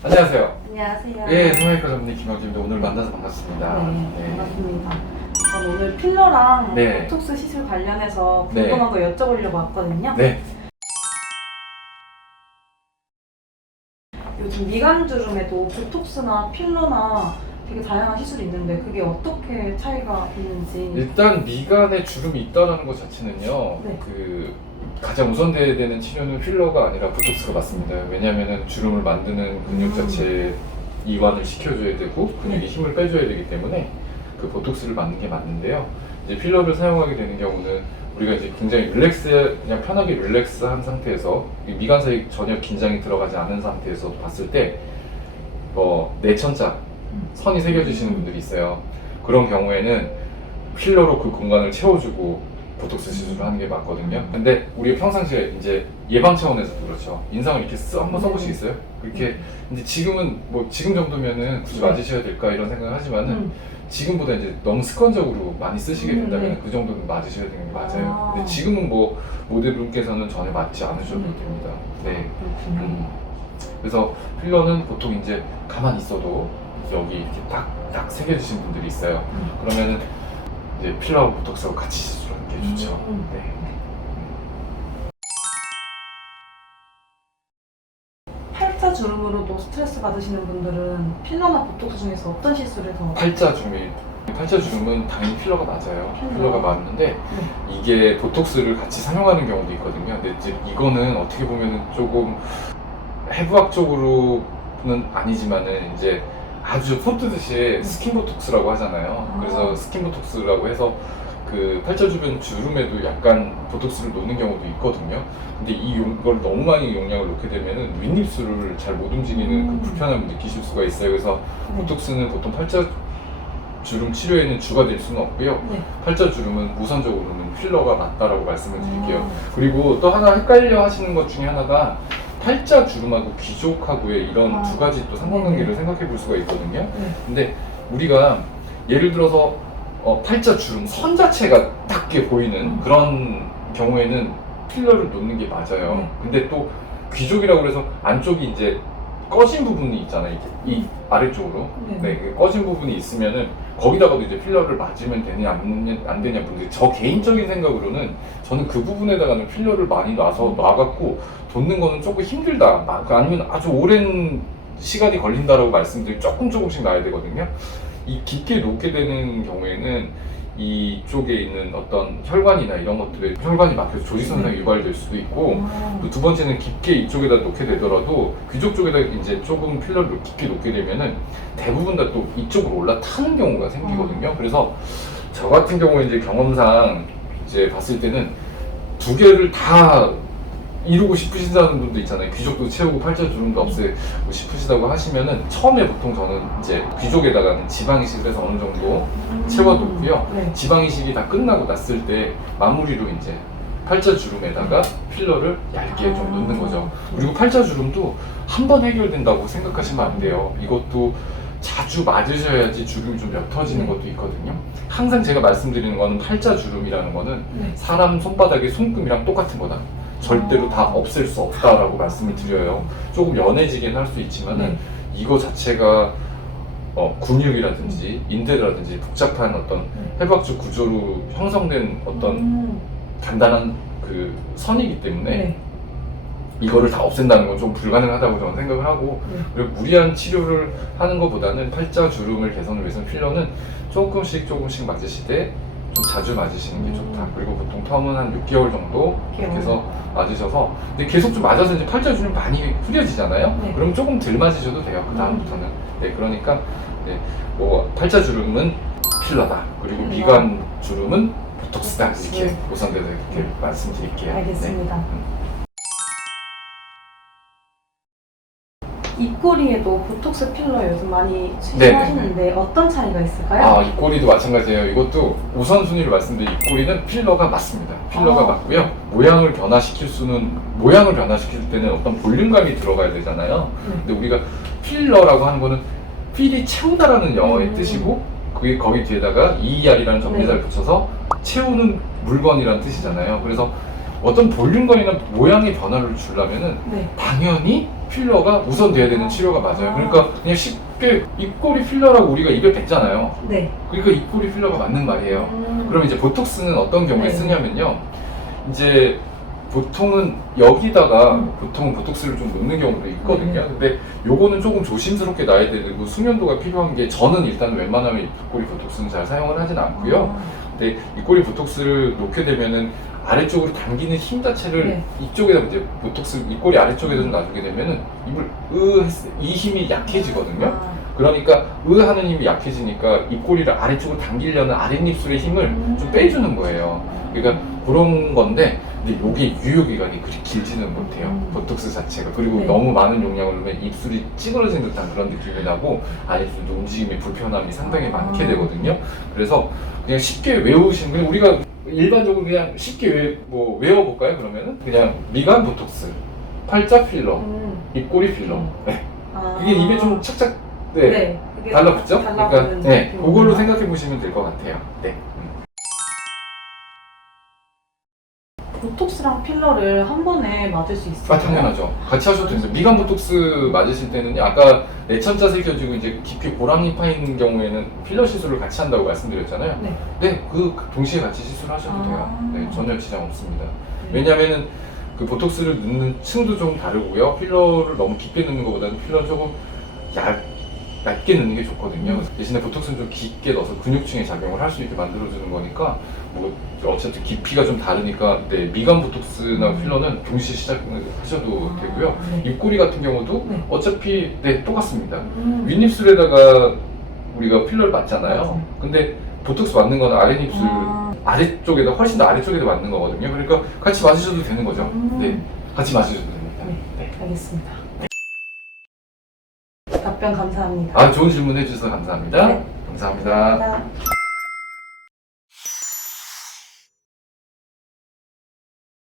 안녕하세요. 안녕하세요. 예, 성형외과 전문의 김학주입니다. 오늘 만나서 반갑습니다. 네, 반갑습니다. 저는 오늘 필러랑 네. 보톡스 시술 관련해서 네. 궁금한 거 여쭤보려고 왔거든요. 네. 요즘 미간주름에도 보톡스나 필러나 되게 다양한 시술이 있는데 그게 어떻게 차이가 있는지. 일단 미간에 주름이 있다는 것 자체는요. 네. 가장 우선돼야 되는 치료는 필러가 아니라 보톡스가 맞습니다. 왜냐하면 주름을 만드는 근육 자체에 이완을 시켜줘야 되고 근육에 네. 힘을 빼줘야 되기 때문에 그 보톡스를 맞는 게 맞는데요. 이제 필러를 사용하게 되는 경우는 우리가 이제 굉장히 그냥 편하게 릴렉스한 상태에서 미간 사이 전혀 긴장이 들어가지 않은 상태에서 봤을 때 내천자 선이 새겨지시는 분들이 있어요. 그런 경우에는 필러로 그 공간을 채워주고 보톡스 시술을 하는 게 맞거든요. 근데 우리 평상시에 이제 예방 차원에서도 그렇죠. 인상을 이렇게 한번 써보시겠어요? 그렇게 근데 지금은 지금 정도면은 굳이 맞으셔야 될까 이런 생각을 하지만은 지금보다 이제 너무 습관적으로 많이 쓰시게 된다면 네. 그 정도는 맞으셔야 되는 게 맞아요. 아. 근데 지금은 모델분께서는 전혀 맞지 않으셔도 됩니다. 네. 그렇군요. 그래서 필러는 보통 이제 가만히 있어도 여기 이렇게 딱 새겨주신 분들이 있어요. 그러면은 이제 필러하고 보톡스하고 같이 시술하는 게 좋죠. 네. 팔자 주름으로도 스트레스 받으시는 분들은 필러나 보톡스 중에서 어떤 시술을 더? 팔자 주름은 당연히 필러가 맞아요. 필러가 맞는데 이게 보톡스를 같이 사용하는 경우도 있거든요. 근데 이제 이거는 어떻게 보면은 조금 해부학적으로는 아니지만은 이제 아주 손 뜨듯이 스킨 보톡스라고 하잖아요. 그래서 스킨 보톡스라고 해서 그 팔자 주변 주름에도 약간 보톡스를 놓는 경우도 있거든요. 근데 이걸 너무 많이 용량을 놓게 되면은 윗입술을 잘 못 움직이는 그 불편함을 느끼실 수가 있어요. 그래서 보톡스는 보통 팔자 주름 치료에는 주가 될 수는 없고요. 팔자 주름은 우선적으로는 필러가 맞다라고 말씀을 드릴게요. 그리고 또 하나 헷갈려 하시는 것 중에 하나가 팔자 주름하고 귀족하고의 이런 두 가지 또 상관관계를 생각해 볼 수가 있거든요. 근데 우리가 예를 들어서 팔자 주름 선 자체가 작게 보이는 그런 경우에는 필러를 놓는 게 맞아요. 근데 또 귀족이라고 해서 안쪽이 이제 꺼진 부분이 있잖아요. 이렇게 이 아래쪽으로. 그 꺼진 부분이 있으면은 거기다가도 이제 필러를 맞으면 되냐 안 되냐 문제. 저 개인적인 생각으로는 저는 그 부분에다가는 필러를 많이 놔갖고 돋는 거는 조금 힘들다. 아니면 아주 오랜 시간이 걸린다라고 말씀드리면 조금씩 놔야 되거든요. 이 깊게 놓게 되는 경우에는 이쪽에 있는 어떤 혈관이나 이런 것들에 혈관이 막혀서 조직선상이 유발될 수도 있고, 또 두 번째는 깊게 이쪽에다 놓게 되더라도 귀족 쪽에다 이제 조금 필러를 깊게 놓게 되면은 대부분 다 또 이쪽으로 올라타는 경우가 생기거든요. 그래서 저 같은 경우에 이제 경험상 이제 봤을 때는 두 개를 다 이루고 싶으신다는 분도 있잖아요. 귀족도 채우고 팔자 주름도 없애고 싶으시다고 하시면은 처음에 보통 저는 이제 귀족에다가는 지방 이식을 해서 어느 정도 채워두고요. 지방 이식이 다 끝나고 났을 때 마무리로 이제 팔자 주름에다가 필러를 얇게 좀 넣는 거죠. 그리고 팔자 주름도 한 번 해결된다고 생각하시면 안 돼요. 이것도 자주 맞으셔야지 주름이 좀 옅어지는 것도 있거든요. 항상 제가 말씀드리는 거는 팔자 주름이라는 거는 사람 손바닥의 손금이랑 똑같은 거다. 절대로 다 없앨 수 없다라고 말씀을 드려요. 조금 연해지긴 할 수 있지만은 이거 자체가 근육이라든지 인대라든지 복잡한 어떤 해부학적 구조로 형성된 어떤 단단한 그 선이기 때문에 이거를 다 없앤다는 건 좀 불가능하다고 저는 생각을 하고, 그리고 무리한 치료를 하는 것보다는 팔자 주름을 개선을 위해서는 필러는 조금씩 맞으시되 좀 자주 맞으시는 게 좋다. 그리고 보통 텀은 한 6개월 정도 이렇게 해서 맞으셔서, 근데 계속 좀 맞아서 이제 팔자 주름이 많이 흐려지잖아요. 그럼 조금 덜 맞으셔도 돼요. 그 다음부터는. 그러니까 팔자 주름은 필러다. 그리고 미간 주름은 보톡스다. 이렇게 우선돼서 이렇게 말씀드릴게요. 알겠습니다. 입꼬리에도 보톡스 필러 요즘 많이 시술하시는데 어떤 차이가 있을까요? 입꼬리도 마찬가지예요. 이것도 우선순위를 말씀드린 입꼬리는 필러가 맞습니다. 필러가 맞고요. 모양을 변화시킬 때는 어떤 볼륨감이 들어가야 되잖아요. 근데 우리가 필러라고 하는 거는 필이 채우다라는 영어의 뜻이고, 그게 거기 뒤에다가 ER이라는 전미사를 붙여서 채우는 물건이라는 뜻이잖아요. 그래서 어떤 볼륨감이나 모양의 변화를 주려면은 네. 당연히 필러가 우선 돼야 되는 치료가 맞아요. 그러니까 그냥 쉽게 입꼬리 필러라고 우리가 입에 뱉잖아요. 네. 그러니까 입꼬리 필러가 맞는 말이에요. 그럼 이제 보톡스는 어떤 경우에 네. 쓰냐면요. 이제 보통은 여기다가 음. 보통은 보톡스를 좀 넣는 경우도 있거든요. 네. 근데 요거는 조금 조심스럽게 놔야 되고 숙련도가 필요한 게 저는 일단 웬만하면 입꼬리 보톡스는 잘 사용을 하진 않고요. 근데 입꼬리 보톡스를 놓게 되면은 아래쪽으로 당기는 힘 자체를 네. 이쪽에다 이제 보톡스 입꼬리 아래쪽에다 좀 놔주게 되면은 이 힘이 약해지거든요. 아. 그러니까 하는 힘이 약해지니까 입꼬리를 아래쪽으로 당기려는 아랫입술의 힘을 좀 빼주는 거예요. 그러니까 그런 건데 근데 이게 유효기간이 그리 길지는 못해요. 보톡스 자체가. 그리고 네. 너무 많은 용량을 넣으면 입술이 찌그러진 듯한 그런 느낌이 나고 아랫입술도 움직임의 불편함이 상당히 많게 되거든요. 그래서 그냥 쉽게 외우시는 그냥 우리가 일반적으로 그냥 쉽게 외워볼까요? 그러면은 그냥 미간 보톡스, 팔자 필러, 입꼬리 필러. 네. 아. 그게 입에 좀 착착 네. 그게 달라붙죠? 그러니까 달라붙는 네, 느낌이구나. 그걸로 생각해 보시면 될 것 같아요. 네. 보톡스랑 필러를 한 번에 맞을 수 있어요? 아 당연하죠. 같이 하셔도 됩니다. 미간 보톡스 맞으실 때는 아까 내천자 새겨지고 이제 깊이 고랑이 파 있는 경우에는 필러 시술을 같이 한다고 말씀드렸잖아요. 네. 네, 그 동시에 같이 시술하셔도 아. 돼요. 네, 전혀 지장 없습니다. 왜냐하면은 그 보톡스를 넣는 층도 좀 다르고요. 필러를 너무 깊게 넣는 것보다는 필러를 조금 얇게 넣는 게 좋거든요. 대신에 보톡스는 좀 깊게 넣어서 근육층에 작용을 할 수 있게 만들어주는 거니까 뭐 어쨌든 깊이가 좀 다르니까 네, 미간 보톡스나 필러는 동시에 시작하셔도 되고요. 네. 입꼬리 같은 경우도 네. 어차피 네, 똑같습니다. 윗입술에다가 우리가 필러를 맞잖아요. 맞아요. 근데 보톡스 맞는 건 아랫입술 아래쪽에다 훨씬 더 아래쪽에다 맞는 거거든요. 그러니까 같이 맞으셔도 되는 거죠. 네, 같이 맞으셔도 됩니다. 네. 알겠습니다. 답변 감사합니다. 아 좋은 질문 해주셔서 감사합니다. 네. 감사합니다. 감사합니다.